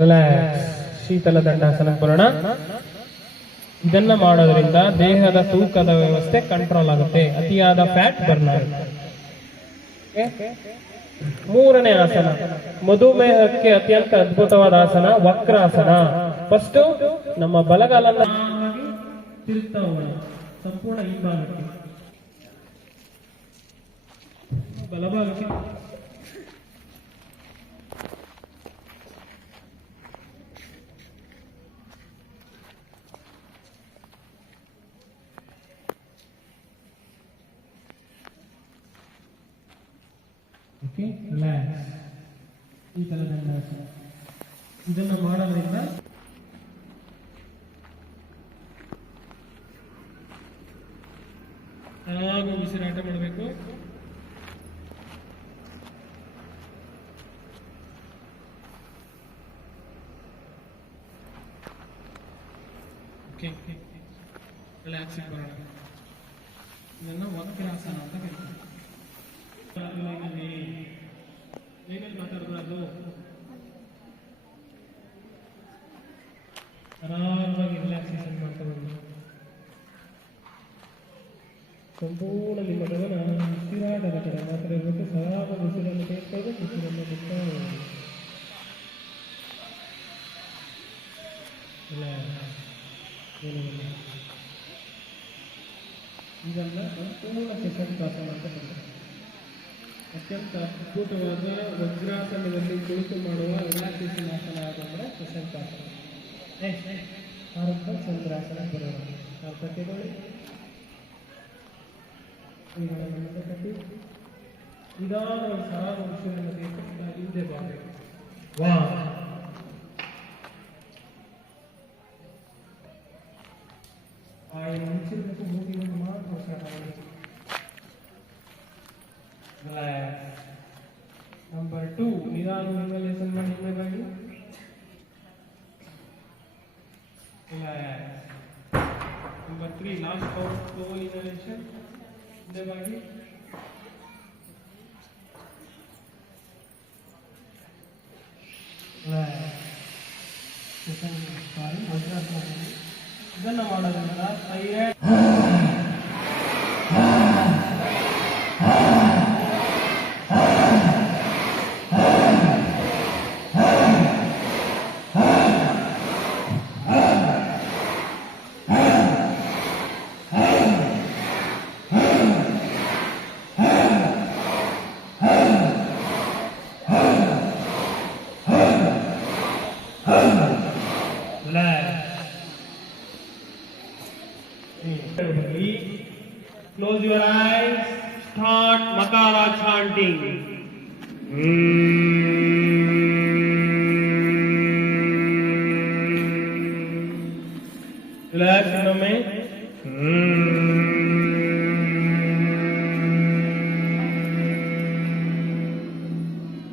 Relax. ಶೀತಲ ದಂಡಾಸನ ಬರೋಣ. ಇದನ್ನ ಮಾಡೋದ್ರಿಂದ ದೇಹದ ತೂಕದ ವ್ಯವಸ್ಥೆ ಕಂಟ್ರೋಲ್ ಆಗುತ್ತೆ, ಅತಿಯಾದ ಫ್ಯಾಟ್ ಬರ್ನ್ ಆಗುತ್ತೆ. ಮೂರನೇ ಆಸನ, ಮಧುಮೇಹಕ್ಕೆ ಅತ್ಯಂತ ಅದ್ಭುತವಾದ ಆಸನ ವಕ್ರಾಸನ. ಫಸ್ಟ್ ನಮ್ಮ ಬಲಗಾಲನ್ನ ತಿರುಗ್ತಾ ಹೋಗೋಣ, ಸಂಪೂರ್ಣ ಹಿಂಭಾಗಕ್ಕೆ, ಬಲಭಾಗಕ್ಕೆ. ರಿಲ್ಯಾಕ್ಸ್. ಈ ತರ ದಂಡಾಸನ ಇದನ್ನ ಮಾಡೋದ್ರಿಂದ ಯಾವಾಗ ಉಸಿರಾಟ ಮಾಡಬೇಕು. ರಿಲ್ಯಾಕ್ಸ್ ಬರೋಣ. ಇದನ್ನು ವಕ್ರಾಸನ ಅಂತ ಕರೀತಾರೆ. ಏನೇನು ಮಾತಾಡಬಾರ್ದು, ಆರಾಮಾಗಿ ರಿಲ್ಯಾಕ್ಸೇಷನ್ ಮಾಡ್ತಾ ಬಂದು ಸಂಪೂರ್ಣ ನಿಮ್ಮ ಗಮನ ಉಸಿರಾಟದ ಕಡೆ ಮಾತ್ರ ಇರಬೇಕು. ಸರಾಗ ಉಸಿರನ್ನು ತೆಗೆದುಕೊಂಡು ಉಸಿರನ್ನು ಬಿಡ್ತಾ ಹೋಗಿ. ಇದನ್ನ ಸಂಪೂರ್ಣ ಶಶಂಕಾಸನ ಅಂತ ಕರೀತಾರೆ. ಅತ್ಯಂತ ಅದ್ಭುತವಾದ ವಜ್ರಾಸನದಲ್ಲಿ ಕುಳಿತು ಮಾಡುವ ರಿಲ್ಯಾಕ್ಸೇಷನ್ ಆಸನ ಯಾಕಂದ್ರೆ ಶಶಂಕಾಸನ. ಆರಂಭ ಚಂದ್ರಾಸನ ಬರೋಣ. ಕಟ್ಟಿಕೊಳ್ಳಿ, ಕಟ್ಟಿ ನಿಧಾನವಾಗಿ ಸರಾಗ ಉಸಿರನ್ನು ತೆಗೆದುಕೊಂಡು ಹಿಂದೆ ಬರಬೇಕು. ಮುಂಚಿರಬೇಕು, ಮೂಗಿಯನ್ನು ಮಾತ್ರ ಉಸಿರಾಟ ಮಾಡಬೇಕು. ನಂಬರ್ 2, ನಿಧಾನ ಇನ್ಹಲೇಷನ್ ಮಾಡಿ ಹಿಂದೆಗಾಗಿ. Number 3, last power slow inhalation ಹಿಂದೆಗಾಗಿ. ಇದನ್ನ ಮಾಡೋದ್ರಿಂದ close your eyes, start Makara chanting. Relax में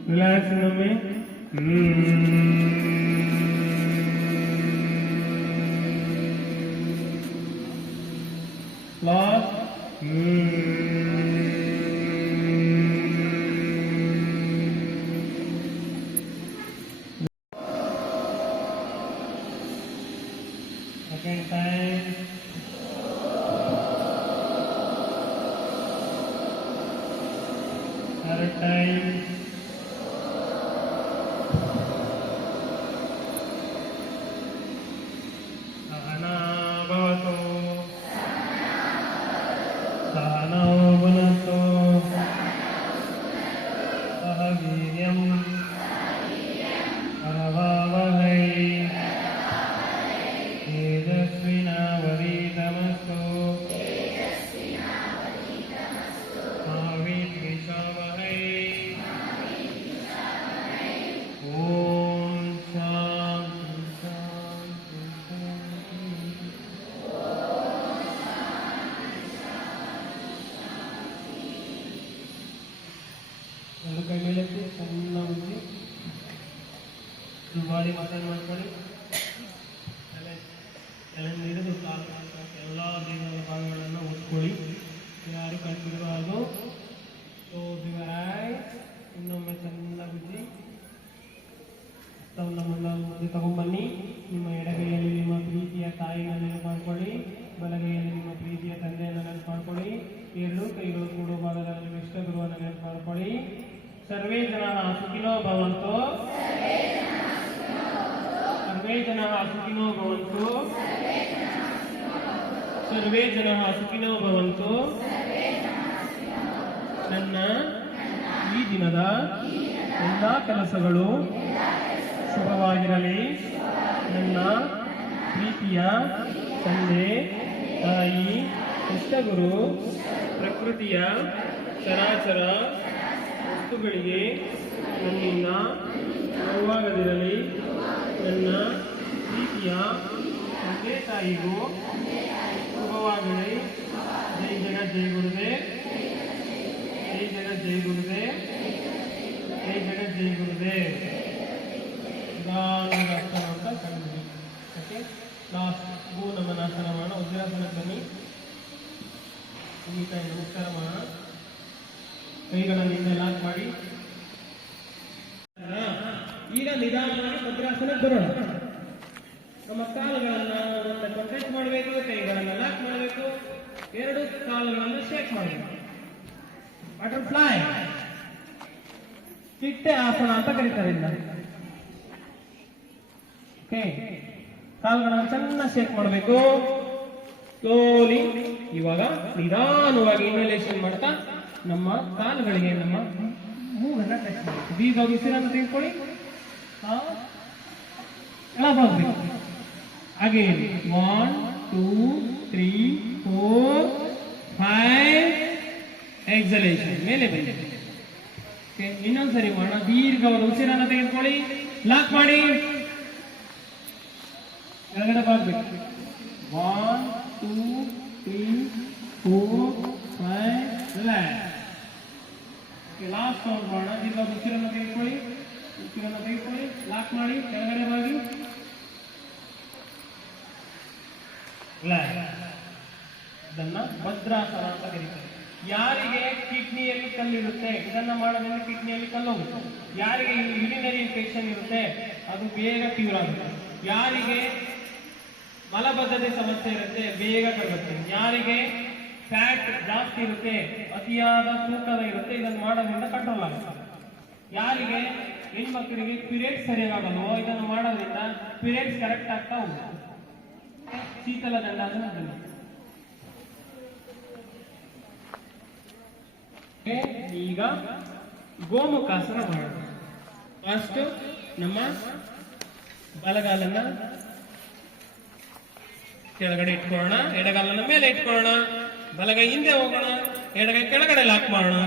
relax में last second time. Third time. Sahana bhavato. Sahana bhunatu. Saha viryam. Karavavahai. तेजस्विनावधीतमस्तु मा विद्विषावहै। ॐ शान्ति शान्ति शान्ति। ಎರಡು ಕೈ ಮೇಲಕ್ಕೆ ಸಣ್ಣ ಉಜ್ಜಿ ಬಾಡಿ ಮಸಾಜ್ ಮಾಡ್ಕೊಳ್ಳಿ. ಹಿಡಿದು ಎಲ್ಲ ದೇಹದ ಭಾಗಗಳನ್ನು ಒತ್ಕೊಳ್ಳಿ, ಯಾರು ಕಂಡುಬಿಡಬಾರ್ದು. ಇನ್ನೊಮ್ಮೆ ಚೆನ್ನಾಗಿ ಉಜ್ಜಿ ಹಸ್ತವನ್ನು ಮುಂದೆ ವಿಶ್ವಗುರುವನ್ನು ನೆನಪು ಮಾಡ್ಕೊಳ್ಳಿ. ಸರ್ವೇ ಜನಃ ಸುಖಿನೋ ಭವಂತು. ಸರ್ವೇ ಜನಃ ಸುಖಿನೋ ಭವಂತು. ಸರ್ವೇ ಜನಃ ಸುಖಿನೋ ಭವಂತು. ನನ್ನ ಈ ದಿನದ ಎಲ್ಲ ಕೆಲಸಗಳು ಶುಭವಾಗಿರಲಿ. ನನ್ನ ಪ್ರೀತಿಯ ತಂದೆ ತಾಯಿ ವಿಶ್ವಗುರು ಪ್ರಕೃತಿಯ ಚರಾಚರ ವಸ್ತುಗಳಿಗೆ ನನ್ನಿಂದ ನೋವಾಗದಿರಲಿ. ನನ್ನ ಪ್ರೀತಿಯ ತಂದೆ ತಾಯಿಗೂ ಶುಭವಾಗಲಿ. ಜೈ ಜಗತ್ ಜೈ ಗುರುದೇವ್. ಜೈ ಜಗತ್ ಜೈ ಗುರುದೇವ್. ಜೈ ಜಗತ್ ಜೈ ಗುರುದೇವ್. ನಿಧಾನದ ಆಸನ ಅಂತ ಕಂಡಿದ್ದೀವಿ. ಓಕೆ, ಲಾಸ್ಟ್ ಭೂ ನಮನಾಸನ ಮಾಡೋಣ. ಉದ್ರಾಸನಕ್ಕೆ ಬನ್ನಿ. ಭೂಮಿಕಾಯಿ ನಮಸ್ಕಾರ ಮಾಡೋಣ. ಕೈಗಳನ್ನು ಲಾಕ್ ಮಾಡಿ. ಈಗ ನಿಧಾನವಾಗಿ ಭದ್ರಾಸನಕ್ಕೆ ಬರೋಣ. ನಮ್ಮ ಕಾಲುಗಳನ್ನ ಒಂದು ಕಂಪ್ರೆಸ್ ಮಾಡಬೇಕು, ಕೈಗಳನ್ನು ಲಾಕ್ ಮಾಡಬೇಕು, ಎರಡು ಕಾಲುಗಳನ್ನು ಶೇಕ್ ಮಾಡಬೇಕು. ಬಟರ್ಫ್ಲೈ ಚಿಟ್ಟೆ ಆಸನ ಅಂತ ಕರೀತಾರೆ. ಓಕೆ, ಕಾಲುಗಳನ್ನು ಚೆನ್ನಾಗಿ ಶೇಕ್ ಮಾಡಬೇಕು. ಸ್ಲೋಲಿ ಇವಾಗ ನಿಧಾನವಾಗಿ ಇನ್ಹಲೇಷನ್ ಮಾಡ್ತಾ ನಮ್ಮ ಕಾಲುಗಳಿಗೆ ನಮ್ಮ ಮೂಗನ್ನ ಟಚ್ ಮಾಡಬೇಕು. ದೀರ್ಘ ಉಸಿರನ್ನು ತೆಗೆದುಕೊಳ್ಳಿ. ಕೆಳಭಾಗಬೇಕು. ಹಾಗೆ 1 2 3 4 5 ಎಕ್ಸಲೇಷನ್. ಮೇಲೆ ಬನ್ನಿ. ಇನ್ನೊಂದ್ಸರಿ ಮಾಡೋಣ. ದೀರ್ಘವಾದ ಉಸಿರನ್ನು ತೆಗೆದುಕೊಳ್ಳಿ. ಲಾಕ್ ಮಾಡಿ. ಕೆಳಗಡೆ ಬಾಗಬೇಕು. 1 2 3 4 5 ಲಾಸ್ಟ್ ಕೌಂಟ್ ಮಾಡೋಣ. ದೀರ್ಘ ಉಸಿರನ್ನು ತೆಗೆದುಕೊಳ್ಳಿ. ಉಸಿರನ್ನು ತೆಗೆದುಕೊಳ್ಳಿ. ಲಾಕ್ ಮಾಡಿ. ಕೆಳಗಡೆ ಬಾಗಿ. ಇದನ್ನ ಭದ್ರಾಸನ ಅಂತ ಕರೀತಾರೆ. ಯಾರಿಗೆ ಕಿಡ್ನಿಯಲ್ಲಿ ಕಲ್ಲಿರುತ್ತೆ ಇದನ್ನ ಮಾಡೋದ್ರಿಂದ ಕಿಡ್ನಿಯಲ್ಲಿ ಕಲ್ಲು ಹೋಗುತ್ತೆ. ಯಾರಿಗೆ ಯೂರಿನರಿ ಇನ್ಫೆಕ್ಷನ್ ಇರುತ್ತೆ ಅದು ಬೇಗ ಕ್ಯೂರ್ ಆಗುತ್ತೆ. ಯಾರಿಗೆ ಮಲಬದ್ಧತೆ ಸಮಸ್ಯೆ ಇರುತ್ತೆ ಬೇಗ ಕರಗುತ್ತೆ. ಯಾರಿಗೆ ಫ್ಯಾಟ್ ಜಾಸ್ತಿ ಇರುತ್ತೆ, ಅತಿಯಾದ ತೂಕದ ಇರುತ್ತೆ, ಇದನ್ನು ಮಾಡೋದ್ರಿಂದ ಕಂಟ್ರೋಲ್ ಆಗುತ್ತೆ. ಯಾರಿಗೆ ಹೆಣ್ಮಕ್ಳಿಗೆ ಪೀರಿಯಡ್ಸ್ ಸರಿಯಾಗಲ್ವೋ ಇದನ್ನು ಮಾಡೋದ್ರಿಂದ ಪೀರಿಯಡ್ಸ್ ಕರೆಕ್ಟ್ ಆಗ್ತಾ ಹೋಗುತ್ತೆ. ಶೀತಲ ದಂಡಾಸನ. ಈಗ ಗೋಮುಖಾಸನ ಮಾಡೋಣ. ಫಸ್ಟ್ ನಮ್ಮ ಬಲಗಾಲನ್ನ ಕೆಳಗಡೆ ಇಟ್ಕೊಳ್ಳೋಣ. ಎಡಗಾಲನ್ನ ಮೇಲೆ ಇಟ್ಕೊಳ್ಳೋಣ. ಬಲಗೈ ಹಿಂದೆ ಹೋಗೋಣ. ಎಡಗೈ ಕೆಳಗಡೆ ಲಾಕ್ ಮಾಡೋಣ.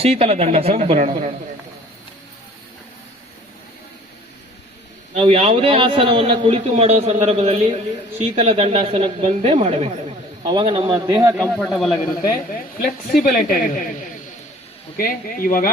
ಶೀತಲ ದಂಡಾಸನ ಬರೋಣ. ನಾವು ಯಾವುದೇ ಆಸನವನ್ನ ಕುಳಿತು ಮಾಡುವ ಸಂದರ್ಭದಲ್ಲಿ ಶೀತಲ ದಂಡಾಸನಕ್ಕೆ ಬಂದೇ ಮಾಡಬೇಕು. ಅವಾಗ ನಮ್ಮ ದೇಹ ಕಂಫರ್ಟಬಲ್ ಆಗಿರುತ್ತೆ, ಫ್ಲೆಕ್ಸಿಬಿಲಿಟಿ ಆಗಿರುತ್ತೆ. ಓಕೆ, ಇವಾಗ